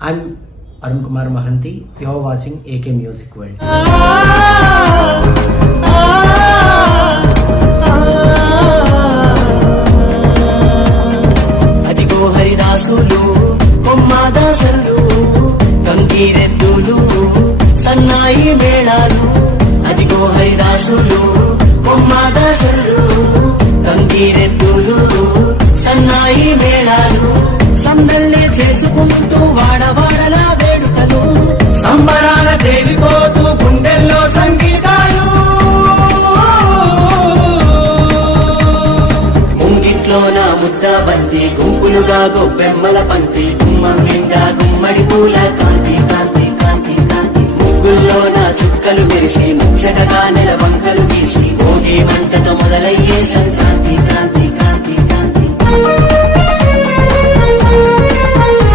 I'm Arun Kumar Mahanti. You're watching AK Music World. అదిగో హరిదాసులు కొమ్మాదాసరులు కంకిరెద్దులు సన్నాయి మేళాలు. అదిగో హరిదాసులు కొమ్మాదాసరులు కంకిరెద్దులు సన్నాయి మేళాలు. సందల్లి చేసుకుంటూ వాడవాడలా వేడుకలు సంబరాల దేవిపోతూ గుండెల్లో సంగీతాలు. ముంగిట్లో నా ముద్ద బంది గుంపులుగా గొబ్బె